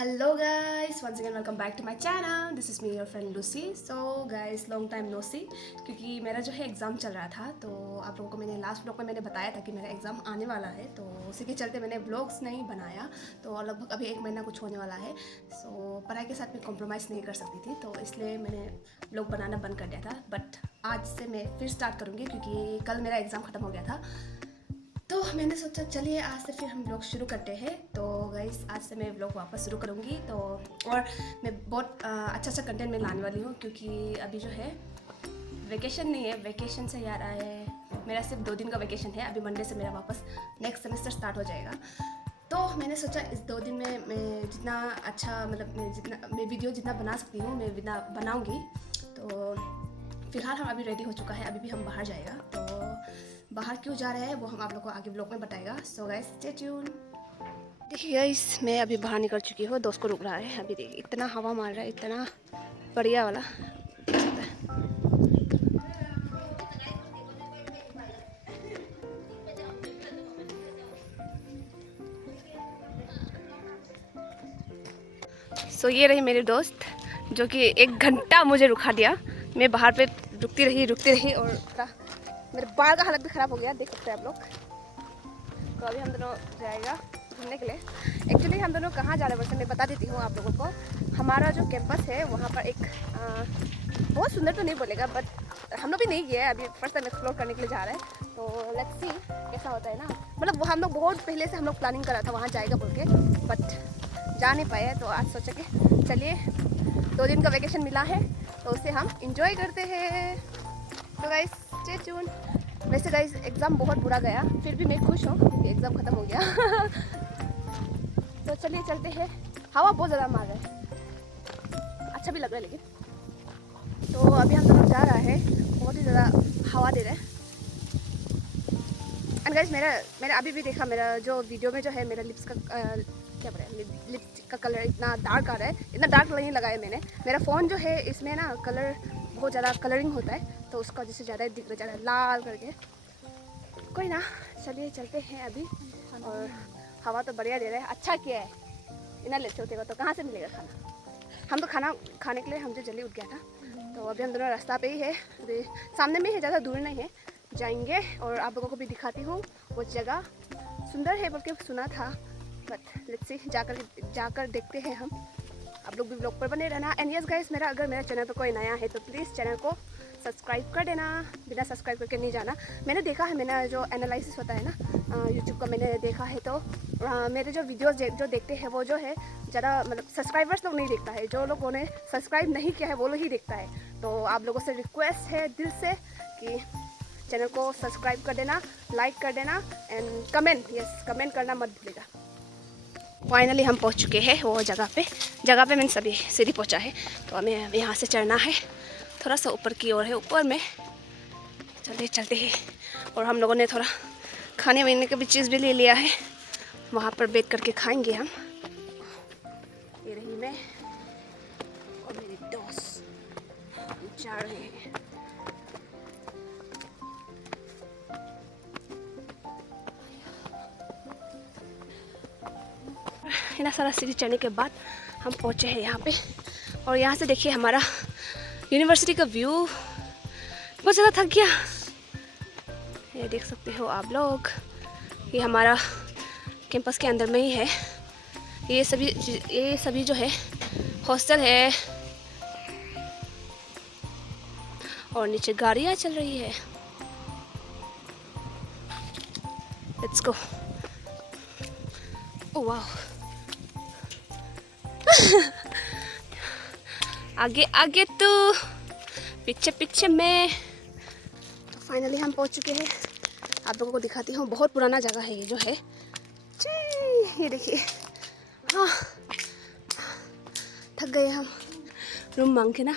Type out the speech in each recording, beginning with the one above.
Hello guys, once again welcome back to my channel. This is me your friend Lucy. So guys, long time no see, क्योंकि मेरा जो है exam चल रहा था। तो आप लोगों को मैंने लास्ट व्लॉग में मैंने बताया था कि मेरा एग्ज़ाम आने वाला है, तो उसी के चलते मैंने व्लॉग्स नहीं बनाया। तो लगभग अभी 1 महीना कुछ होने वाला है। सो पढ़ाई के साथ मैं कॉम्प्रोमाइज़ नहीं कर सकती थी, तो इसलिए मैंने व्लॉग बनाना बंद कर दिया था। बट आज से मैं फिर स्टार्ट करूँगी, क्योंकि कल मेरा एग्ज़ाम ख़त्म हो गया था। तो मैंने सोचा चलिए आज से फिर हम व्लॉग शुरू करते हैं। तो गाइस, आज से मैं व्लॉग वापस शुरू करूँगी। तो और मैं बहुत अच्छा कंटेंट में लाने वाली हूँ, क्योंकि अभी जो है वेकेशन नहीं है। वेकेशन से यार आए, मेरा सिर्फ 2 दिन का वेकेशन है। अभी मंडे से मेरा वापस नेक्स्ट सेमेस्टर स्टार्ट हो जाएगा। तो मैंने सोचा इस 2 दिन में मैं जितना अच्छा मैं वीडियो जितना बना सकती हूँ मैं बनाऊँगी। तो फिलहाल हम अभी रेडी हो चुका है, अभी भी हम बाहर जाएगा। तो बाहर क्यों जा रहे हैं वो हम आप लोग को आगे ब्लॉग में बताएगा। सो गाइस, स्टे ट्यून। देखिए गाइस, मैं अभी बाहर निकल चुकी हूँ। दोस्त को रुक रहा है। अभी देखिए इतना हवा मार रहा है, इतना बढ़िया वाला देख सकता है। सो ये रही मेरी दोस्त, जो कि 1 घंटा मुझे रुका दिया। मैं बाहर पे रुकती रही और मेरे बाल का हालत भी ख़राब हो गया, देख सकते हैं आप लोग। तो अभी हम दोनों जाएगा घूमने के लिए। एक्चुअली हम दोनों कहाँ जा रहे हैं वैसे मैं बता देती हूँ आप लोगों को। हमारा जो कैंपस है वहाँ पर एक बहुत सुंदर तो नहीं बोलेगा, बट हम लोग भी नहीं गए, अभी फर्स्ट टाइम एक्सप्लोर करने के लिए जा रहे हैं। तो लेट्स सी कैसा होता है ना। मतलब वो हम लोग बहुत पहले से हम लोग प्लानिंग करा था वहाँ जाएगा बोल के, बट जा नहीं पाए। तो आज सोचा कि चलिए 2 दिन का वेकेशन मिला है तो उसे हम इंजॉय करते हैं। तो गाइस, स्टे ट्यून। वैसे गाइस, एग्ज़ाम बहुत बुरा गया, फिर भी मैं खुश हूँ कि एग्ज़ाम ख़त्म हो गया। तो चलिए चलते हैं। हवा बहुत ज़्यादा मार रहा है, अच्छा भी लग रहा है लेकिन। तो अभी हम लोग जा रहा है, बहुत ही ज़्यादा हवा दे रहा है। एंड गाइस, मेरा अभी भी देखा, मेरा जो वीडियो में जो है मेरा लिप्स का क्या बोले, लिपस्टिक का कलर इतना डार्क आ रहा है। इतना डार्क नहीं लगाया मैंने। मेरा फ़ोन जो है इसमें ना कलर बहुत ज़्यादा कलरिंग होता है, तो उसका वजह से ज़्यादा दिख रहा है, ज़्यादा लाल करके। कोई ना, चलिए चलते हैं अभी। और हवा तो बढ़िया दे रहा है, अच्छा किया है। इतना लेट होते तो कहाँ से मिलेगा खाना। हम तो खाना खाने के लिए हमसे जल्दी उठ गया था। तो अभी हम दोनों रास्ता पे ही है, अभी सामने में है, ज़्यादा दूर नहीं है। जाएंगे और आप लोगों को भी दिखाती हूँ। वो जगह सुंदर है बोल के सुना था, बट लेट्स सी, जाकर देखते हैं हम। आप लोग भी ब्लॉग पर बने रहना। एंड यस गाइस, अगर मेरा चैनल पर कोई नया है तो प्लीज़ चैनल को सब्सक्राइब कर देना। बिना सब्सक्राइब करके नहीं जाना। मैंने देखा है, मैंने जो एनालिसिस होता है ना यूट्यूब का, मैंने देखा है। तो मेरे जो वीडियोस जो देखते हैं वो जो है ज़्यादा मतलब सब्सक्राइबर्स लोग नहीं देखता है। जो लोगों ने सब्सक्राइब नहीं किया है वो लोग ही देखता है। तो आप लोगों से रिक्वेस्ट है दिल से कि चैनल को सब्सक्राइब कर देना, लाइक कर देना एंड कमेंट करना मत भूलिएगा। फाइनली हम पहुंच चुके हैं वो जगह पे मैंने सभी सीढ़ी पहुंचा है। तो हमें यहाँ से चढ़ना है, थोड़ा सा ऊपर की ओर है, ऊपर में चलते हैं। और हम लोगों ने थोड़ा खाने वाने का भी चीज़ भी ले लिया है, वहाँ पर बैठ करके खाएंगे हम। ये रही मैं और मेरी दोस्त, हम जा रहे हैं। इतना सारा सीढ़ी चढ़ने के बाद हम पहुँचे हैं यहाँ पे। और यहाँ से देखिए हमारा यूनिवर्सिटी का व्यू। बहुत ज़्यादा थक गया, ये देख सकते हो आप लोग। ये हमारा कैंपस के अंदर में ही है। ये सभी जो है हॉस्टल है, और नीचे गाड़ियाँ चल रही है। Let's go. ओह वाह। आगे आगे तो पीछे पीछे में। तो फाइनली हम पहुंच चुके हैं। आप लोगों को दिखाती हूँ, बहुत पुराना जगह है ये जो है। ये देखिए, हाँ थक गए हम रूम मांग के ना।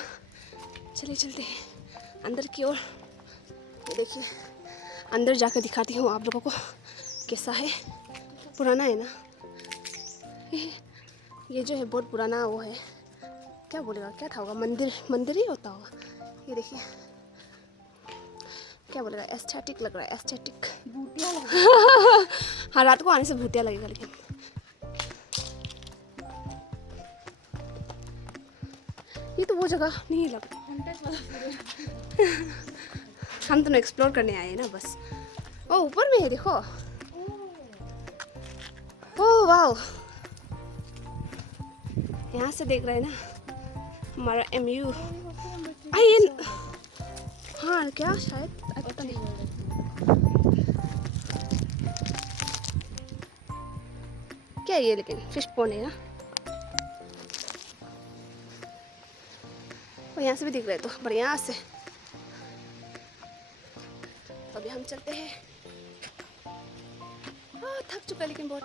चलिए चलते हैं अंदर की ओर। ये देखिए, अंदर जाकर दिखाती हूँ आप लोगों को कैसा है। पुराना है ना ये जो है, बहुत पुराना वो है, क्या बोलेगा, क्या था होगा, मंदिर ही होता होगा। ये देखिए क्या बोलेगा, एस्थेटिक लग रहा है, एस्थेटिक। हाँ, रात को आने से भूतिया लगेगा लेकिन। ये तो वो जगह नहीं लग हम तो एक्सप्लोर करने आए हैं ना बस। ओ ऊपर में है देखो। ओ वाओ, यहाँ से देख रहे हैं ना हमारा MU। ये हाँ क्या शायद पता नहीं। क्या है ये, लेकिन फिश पॉन्ड है ना। और यहाँ से भी दिख रहे तो बढ़िया से। तो अभी हम चलते हैं। थक चुका लेकिन बहुत।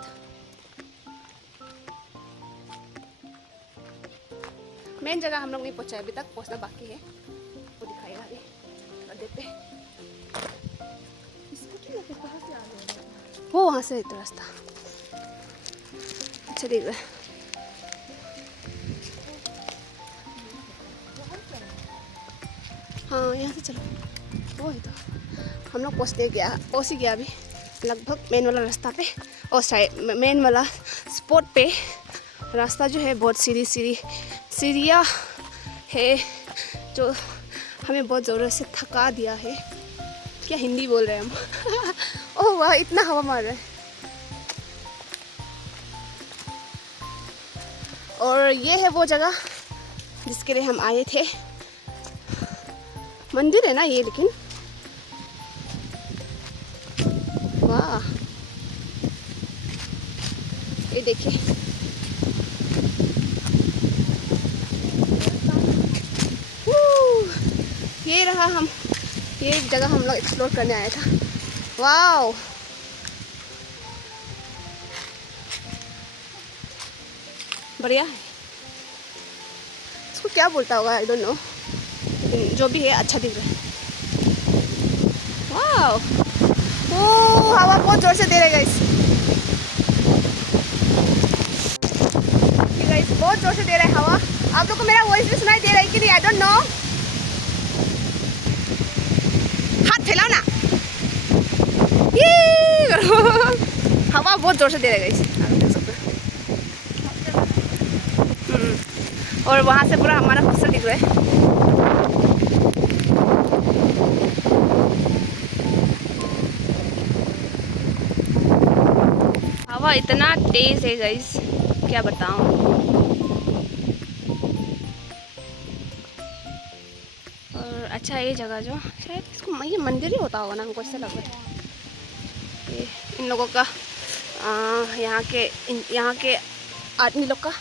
मेन जगह हम लोग नहीं पहुंचा अभी तक, पहुंचना बाकी है, वो दिखाएगा अभी थोड़ा देर पे। वो वहाँ से तो रास्ता अच्छा दिख रहा है। हाँ यहाँ से चलो, वो है तो हम लोग पहुँच ही गया अभी लगभग मेन वाला रास्ता पे। और साइड मेन वाला स्पॉट पे रास्ता जो है बहुत सीढ़ियाँ है, जो हमें बहुत ज़रूरत से थका दिया है। क्या हिंदी बोल रहे हैं हम। ओह वाह, इतना हवा मार रहा है। और ये है वो जगह जिसके लिए हम आए थे। मंदिर है ना ये, लेकिन वाह ये देखिए। ये रहा ये जगह हम लोग एक्सप्लोर करने आया था। वाओ, बढ़िया है। इसको क्या बोलता होगा, आई डोंट नो, लेकिन जो भी है अच्छा दिख रहा है। वाओ, ओ हवा बहुत जोर से दे रहा है गाइस, बहुत जोर से दे रहा है हवा। आप लोग को मेरा वॉइस भी सुनाई दे रहा है कि नहीं, आई डोंट नो। हाथ फैलाओ ना। हवा बहुत जोर से दे रहा है गाइस, और वहाँ से पूरा हमारा हॉस्टल दिख रहा है। हवा इतना तेज है गाइस, क्या बताऊं। और अच्छा ये जगह जो शायद इसको ये मंदिर ही होता होगा ना, हमको ऐसा लग रहा है। ये इन लोगों का यहाँ के आदमी लोग का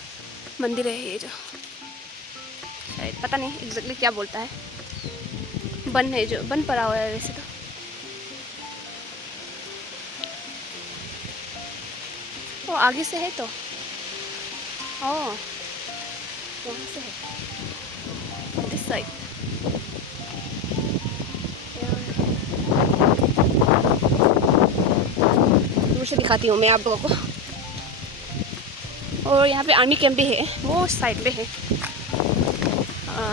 मंदिर है ये, जो शायद पता नहीं एग्जैक्टली क्या बोलता है। बन है, जो बन पड़ा हुआ है वैसे तो। वो आगे से है तो, ओह वहाँ से है इस साइड। दूर से दिखाती हूँ मैं आप लोगों को। और यहाँ पे आर्मी कैंप भी है, वो साइड पे है।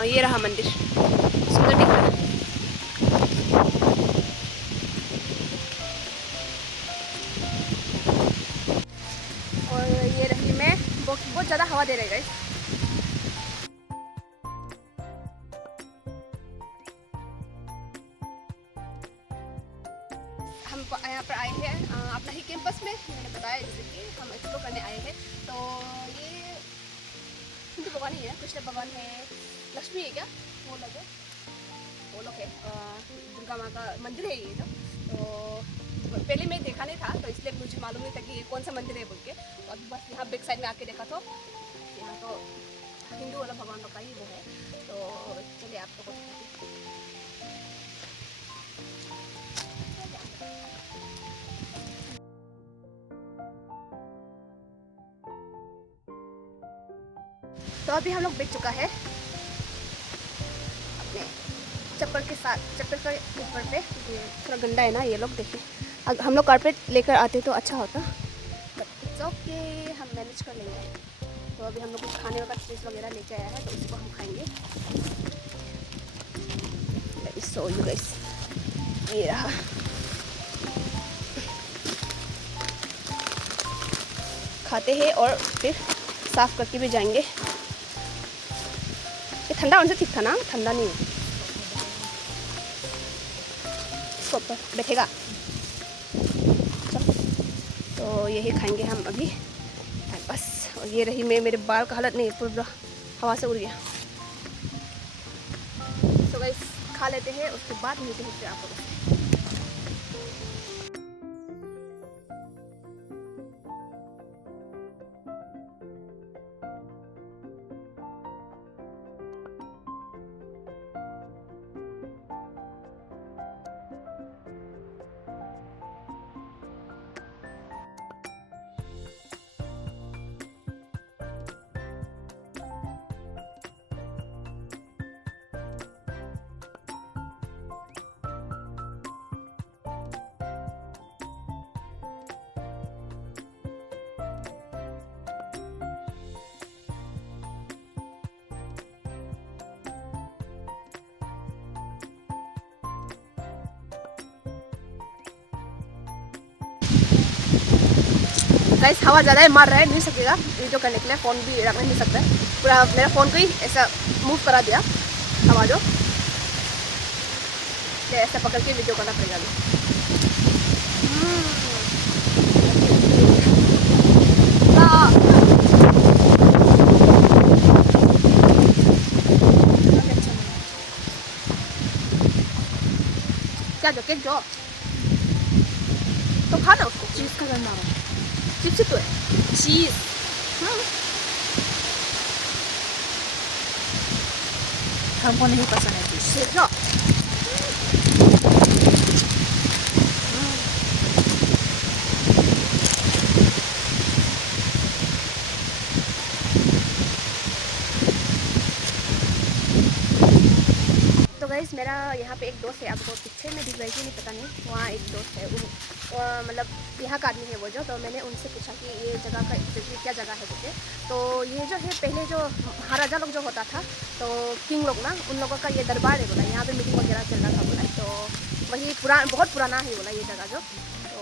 ये रहा मंदिर, सुंदर दिख रहा है। और ये रही मैं, बहुत ज़्यादा हवा दे रही है। हम यहाँ पर आए हैं अपना ही कैंपस में, मैंने बताया जैसे कि हम एक्सप्लोर करने आए हैं। तो ये हिंदू भगवान ही है, कृष्ण भगवान है, लक्ष्मी है क्या, वो लोग है। दुर्गा माँ का मंदिर है ये जो। तो पहले मैं देखा नहीं था, तो इसलिए मुझे मालूम नहीं था कि ये कौन सा मंदिर है बोल के। तो अभी बस यहाँ बैक साइड में आके देखा तो यहाँ तो हिंदू वाला भगवान लोग का ही वो है। तो चलिए आप लोगों को तो अभी हम लोग बैठ चुका है अपने चप्पल के साथ, चप्पल के ऊपर पे। ये थोड़ा गंदा है ना ये लोग, देखिए। अगर हम लोग कारपेट लेकर आते तो अच्छा होता, बट इट्स ओके, हम मैनेज कर लेंगे। तो अभी हम लोग कुछ खाने का चीज़ वगैरह लेके आया है, तो इसको हम खाएंगे। सो यू गाइस, ये रहा। खाते हैं और फिर साफ करके भी जाएंगे। ठंडा होने से ठीक था ना, ठंडा नहीं है। इसको ऊपर बैठेगा। तो यही खाएंगे हम अभी बस। और ये रही मेरे बाल का हालत नहीं, पूरा हवा से उड़ गया। तो गाइस खा लेते हैं, उसके बाद मिलते हैं फिर आप लोगों से। गाइस हवा ज़्यादा ही मार रहा है, नहीं सकेगा वीडियो करने के लिए, फ़ोन भी रखने नहीं सकता है। पूरा मेरा फ़ोन को ही ऐसा मूव करा दिया हवा जो, ऐसा पकड़ के वीडियो करना पड़ेगा अभी। क्या जो केक जो तो खाना उसको चीज़ का करना है, चिप्स तो है चीज़। हमको नहीं पसंद है चीज़। तो गाइस मेरा यहाँ पे एक दोस्त है, आपको पीछे में दिख रही थी नहीं पता नहीं, वहाँ एक दोस्त है, मतलब यहाँ का आदमी है वो जो। तो मैंने उनसे पूछा कि ये जगह का एक्चुअली क्या जगह है बोलते। तो ये जो है पहले जो महाराजा लोग जो होता था, तो किंग लोग ना, उन लोगों का ये दरबार है बोला, यहाँ पे मीटिंग वगैरह चल रहा था बोला। तो वही बहुत पुराना है बोला ये जगह जो। तो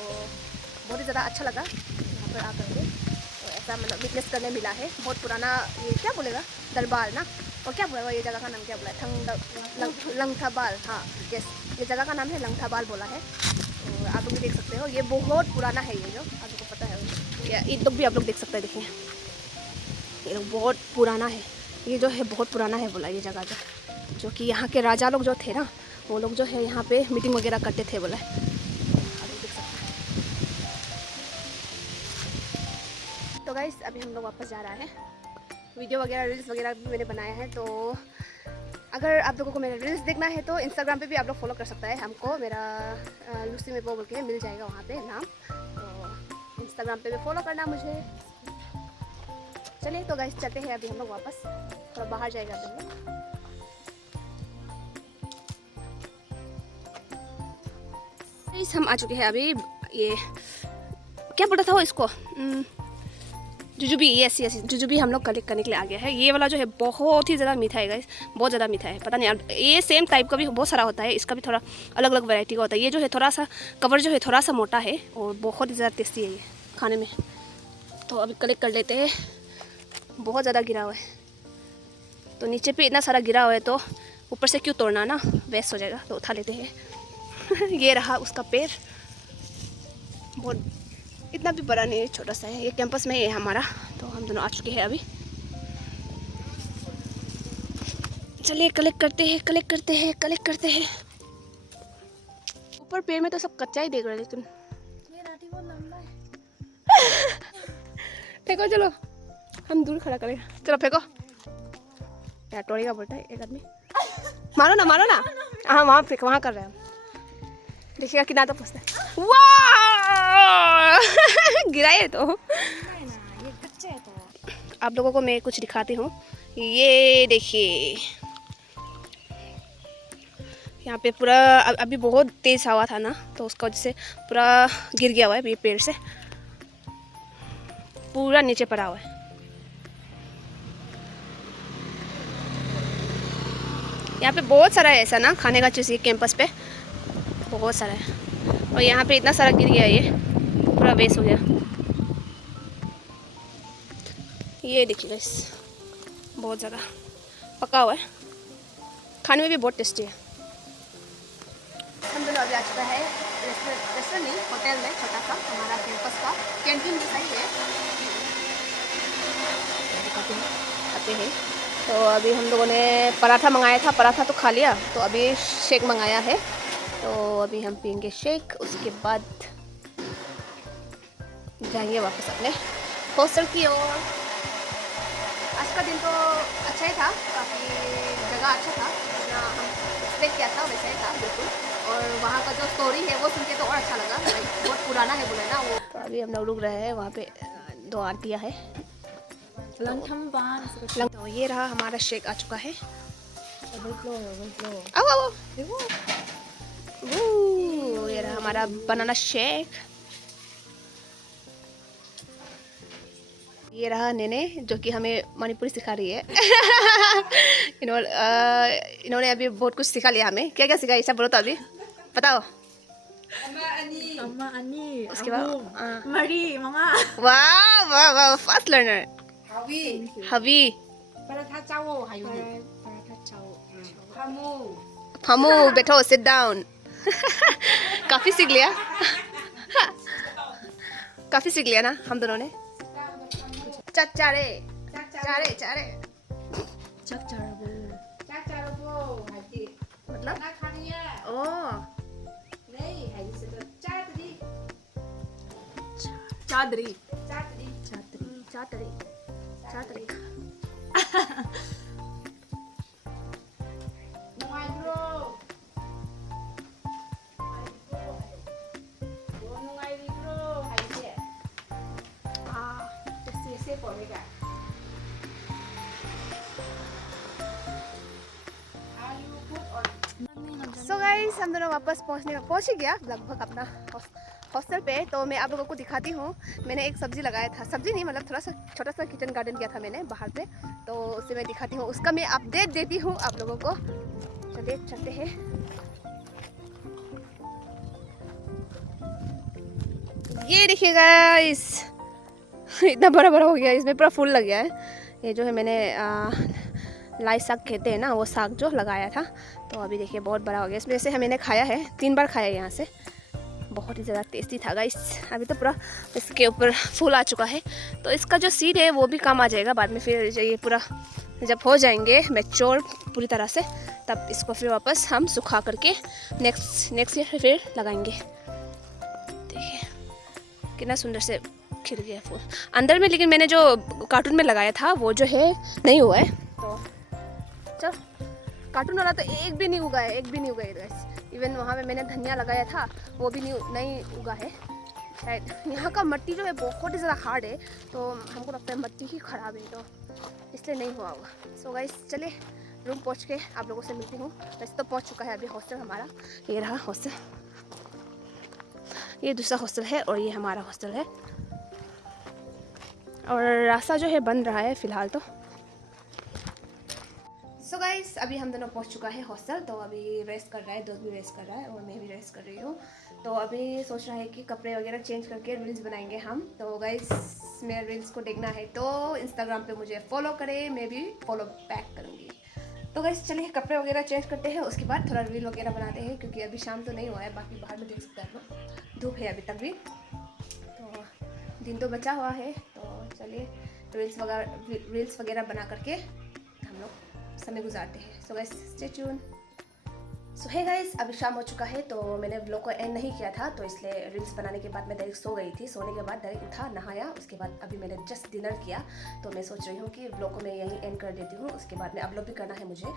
बहुत ही ज़्यादा अच्छा लगा यहाँ पर आकर के, तो ऐसा मतलब विटनेस करने मिला है। बहुत पुराना ये क्या बोलेगा दरबार ना, और क्या बोला ये जगह का नाम क्या बोला है, लंगथाबाल। हाँ यस, ये जगह का नाम है लंगथाबाल बोला है। तो आप लोग भी देख सकते हो, ये बहुत पुराना है ये जो, आप लोग को पता है। या ईद लोग भी आप लोग देख सकते हैं, देखिए ये लोग बहुत पुराना है, ये जो है बहुत पुराना है बोला ये जगह जो कि यहाँ के राजा लोग जो थे ना, वो लोग जो है यहाँ पे मीटिंग वगैरह करते थे बोला है। आप लोग देख सकते हैं। तो गाइस अभी हम लोग वापस जा रहा है। वीडियो वगैरह रील्स वगैरह भी मैंने बनाया है, तो अगर आप लोगों को मेरे रील्स देखना है तो इंस्टाग्राम पे भी आप लोग फॉलो कर सकता है हमको। मेरा लूसी में बोल के मिल जाएगा वहाँ पे नाम, तो इंस्टाग्राम पे भी फॉलो करना मुझे। चलिए तो गाइस चलते हैं अभी हम लोग वापस, थोड़ा बाहर जाएगा अभी। हम आ चुके हैं अभी, ये क्या बोलता था वो इसको, जुजुबी। यस यस, जुजुबी हम लोग कलेक्ट करने के लिए आ गया है। ये वाला जो है बहुत ही ज़्यादा मीठा है गाइस, बहुत ज़्यादा मीठा है। पता नहीं, ये सेम टाइप का भी बहुत सारा होता है, इसका भी थोड़ा अलग अलग वैरायटी का होता है। ये जो है थोड़ा सा कवर जो है थोड़ा सा मोटा है और बहुत ही ज़्यादा टेस्टी है ये खाने में। तो अभी कलेक्ट कर लेते हैं। बहुत ज़्यादा गिरा हुआ है, तो नीचे पे इतना सारा गिरा हुआ है, तो ऊपर से क्यों तोड़ना ना, वेस्ट हो जाएगा, तो उठा लेते हैं। ये रहा उसका पेड़, बहुत इतना भी बड़ा नहीं है, छोटा सा है। ये कैंपस में ही है हमारा, तो हम दोनों आ चुके हैं अभी। चलिए कलेक्ट करते हैं, कलेक्ट करते हैं, कलेक्ट करते हैं। ऊपर पेड़ में तो सब कच्चा ही देख रहे हैं, लेकिन ये राठी बहुत लंबा है। फेंको, चलो हम दूर खड़ा करें, चलो फेंको। यार टोड़ेगा बोलता है एक आदमी। मारो ना, मारो ना। हाँ वहाँ फेंक, वहाँ कर रहे हैं, देखिएगा कितना तो फंसता है। वाह गिराए तो ये कच्चा है। तो आप लोगों को मैं कुछ दिखाती हूँ, ये देखिए यहाँ पे पूरा अभी बहुत तेज़ हवा था ना, तो उसका वजह से पूरा गिर गया हुआ है ये पेड़ से, पूरा नीचे पड़ा हुआ है। यहाँ पे बहुत सारा है ऐसा ना खाने का चीज़, ये कैंपस पे बहुत सारा है। और यहाँ पे इतना सारा गिर गया, ये पूरा वेस्ट हो गया। ये देखिए बस बहुत ज़्यादा, पका हुआ है, खाने में भी बहुत टेस्टी है। हम दोनों अभी आ चुका है रेस्टोरेंट नहीं, होटल में, छोटा सा हमारा कैंपस का कैंटीन जैसा ही है। आते हैं तो अभी हम लोगों ने पराठा मंगाया था, पराठा तो खा लिया, तो अभी शेक मंगाया है, तो अभी हम पियेंगे शेक, उसके बाद जाएंगे वापस अपने हॉस्टल की ओर। आज का दिन तो अच्छा ही था, काफ़ी जगह अच्छा था, जितना हम एक्सपेक्ट किया था वैसा ही था बिल्कुल। और वहाँ का जो स्टोरी है वो सुन के तो और अच्छा लगा, बहुत पुराना है बोले ना वो। तो अभी हम लोग रुक रहे हैं वहाँ पे, 2 आंटियाँ हैं। तो ये रहा हमारा शेक आ चुका है। आओ आओ, ये रहा हमारा बनाना शेक। ये रहा नेने जो कि हमें मणिपुरी सिखा रही है। इन्होंने अभी बहुत कुछ सिखा लिया हमें। क्या क्या सिखाया ऐसा बोलो तो अभी बताओ। अम्मा अन्नी उसके बाद मरी ममा वाह वाह वाह, फास्ट लर्नर। हवी पराठा चावो पराठा चावो फमू बैठो, सिट डाउन। काफी सीख लिया। काफी सीख लिया ना हम दोनों ने। चारे चारे चारे मतलब ओ चादरी चादरी चादरी। सो गाइस हम दोनों वापस पहुंच ही गया लगभग अपना हॉस्टल पे। तो मैं आप लोगों को दिखाती हूँ, मैंने एक सब्जी लगाया था, सब्जी नहीं मतलब थोड़ा सा छोटा सा किचन गार्डन किया था मैंने बाहर पे, तो उससे मैं दिखाती हूँ, उसका मैं अपडेट देती हूँ आप लोगों को। चलिए चलते हैं। ये देखिए गाइस, इतना बड़ा बड़ा हो गया, इसमें पूरा फूल लग गया है। ये जो है मैंने लाई साग कहते हैं ना, वो साग जो लगाया था, तो अभी देखिए बहुत बड़ा हो गया। इसमें से मैंने खाया है, 3 बार खाया है यहाँ से, बहुत ही ज़्यादा टेस्टी था गाइस। अभी तो पूरा इसके ऊपर फूल आ चुका है, तो इसका जो सीड है वो भी काम आ जाएगा बाद में। फिर ये पूरा जब हो जाएंगे मैच्योर पूरी तरह से, तब इसको फिर वापस हम सुखा करके नेक्स्ट ईयर फिर लगाएंगे। देखिए कितना सुंदर से खिल गया फूल अंदर में, लेकिन मैंने जो कार्टून में लगाया था वो जो है नहीं हुआ है। तो चल, कार्टून वाला तो एक भी नहीं उगा है, एक भी नहीं उगा है गाइस। इवन वहाँ पे मैंने धनिया लगाया था वो भी नहीं उगा है शायद। यहाँ का मिट्टी जो है बहुत ही ज़्यादा हार्ड है, तो हमको लगता है मिट्टी ही ख़राब है, तो इसलिए नहीं हुआ होगा। सो गाइस चलिए रूम पहुँच के आप लोगों से मिलती हूँ। वैसे तो पहुँच चुका है अभी हॉस्टल हमारा, ये रहा हॉस्टल, ये दूसरा हॉस्टल है और ये हमारा हॉस्टल है। और रास्ता जो है बन रहा है फ़िलहाल तो। सो गाइस अभी हम दोनों पहुंच चुका है हॉस्टल, तो अभी रेस्ट कर रहा है, दोस्त भी रेस्ट कर रहा है और मैं भी रेस्ट कर रही हूँ। तो अभी सोच रहा है कि कपड़े वगैरह चेंज करके रील्स बनाएंगे हम। तो गाइस मेरे रील्स को देखना है तो इंस्टाग्राम पे मुझे फॉलो करें, मैं भी फॉलो बैक करूँगी। तो गाइस चलिए कपड़े वगैरह चेंज करते हैं, उसके बाद थोड़ा रील वगैरह बनाते हैं, क्योंकि अभी शाम तो नहीं हुआ है, बाकी बाहर में देख सकते हैं आप लोग, धूप है अभी तक भी, तो दिन तो बचा हुआ है। तो चलिए रील्स वगैरह बना करके हम लोग समय गुजारते हैं। So guys stay tune. So hey guys अभी शाम हो चुका है, तो मैंने व्लॉग को एंड नहीं किया था, तो इसलिए रील्स बनाने के बाद मैं डायरेक्ट सो गई थी। सोने के बाद डायरेक्ट उठा, नहाया, उसके बाद अभी मैंने जस्ट डिनर किया, तो मैं सोच रही हूँ कि व्लॉग को मैं यहीं एंड कर देती हूँ, उसके बाद में अपलोड भी करना है मुझे।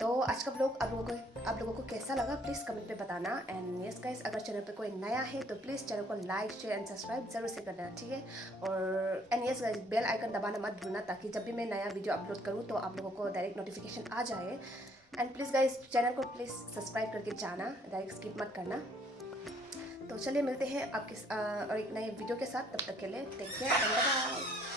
तो आज का व्लॉग आप लोगों को कैसा लगा प्लीज़ कमेंट पे बताना। एंड यस गाइस अगर चैनल पे कोई नया है तो प्लीज़ चैनल को लाइक शेयर एंड सब्सक्राइब जरूर से करना, ठीक है। और and yes guys bell icon दबाना मत भूलना, ताकि जब भी मैं नया वीडियो अपलोड करूँ तो आप लोगों को डायरेक्ट नोटिफिकेशन आ जाए। एंड प्लीज़ गाइस चैनल को प्लीज़ सब्सक्राइब करके जाना, डायरेक्ट स्किप मत करना। तो चलिए मिलते हैं आपके और एक नए वीडियो के साथ, तब तक के लिए टेक केयर एंड बाय।